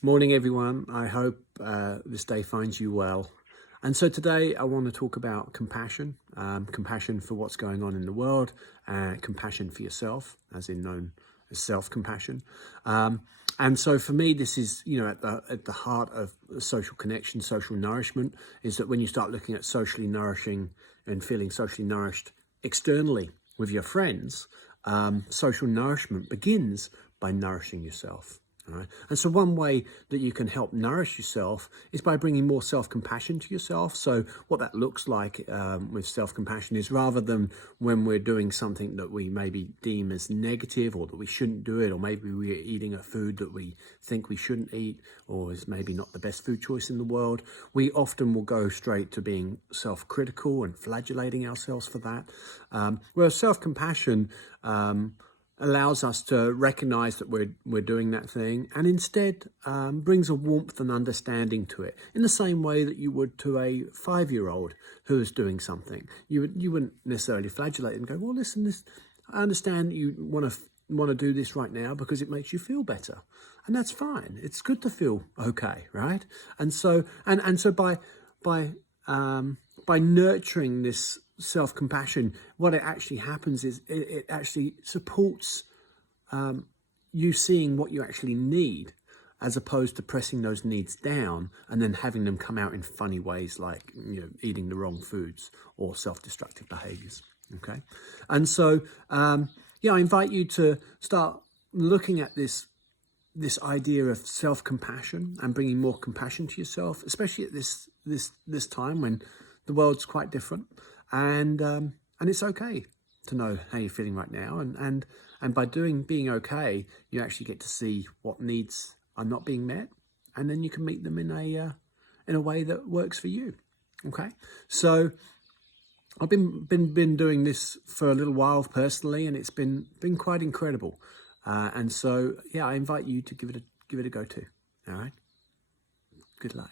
Morning, everyone. I hope this day finds you well. And so today I want to talk about compassion, compassion for what's going on in the world, compassion for yourself, as in known as self-compassion. And so for me, this is, at the heart of social connection, social nourishment, is that when you start looking at socially nourishing and feeling socially nourished externally with your friends, social nourishment begins by nourishing yourself. Right? And so one way that you can help nourish yourself is by bringing more self-compassion to yourself. So what that looks like with self-compassion is, rather than when we're doing something that we maybe deem as negative, or that we shouldn't do it, or maybe we're eating a food that we think we shouldn't eat, or is maybe not the best food choice in the world, we often will go straight to being self-critical and flagellating ourselves for that. Whereas self-compassion allows us to recognize that we're doing that thing, and instead brings a warmth and understanding to it, in the same way that you would to a 5-year-old who is doing something. You wouldn't necessarily flagellate and go, well, listen, I understand you want to do this right now because it makes you feel better, and that's fine. It's good to feel okay, right? And so by nurturing this self-compassion, what it actually happens is it actually supports you seeing what you actually need, as opposed to pressing those needs down and then having them come out in funny ways, like eating the wrong foods or self-destructive behaviors. Okay, and so I invite you to start looking at this idea of self-compassion and bringing more compassion to yourself, especially at this time when the world's quite different, and it's okay to know how you're feeling right now, and by being okay, you actually get to see what needs are not being met, and then you can meet them in a way that works for you. Okay, so I've been doing this for a little while personally, and it's been quite incredible, and so I invite you to give it a go too. All right, good luck.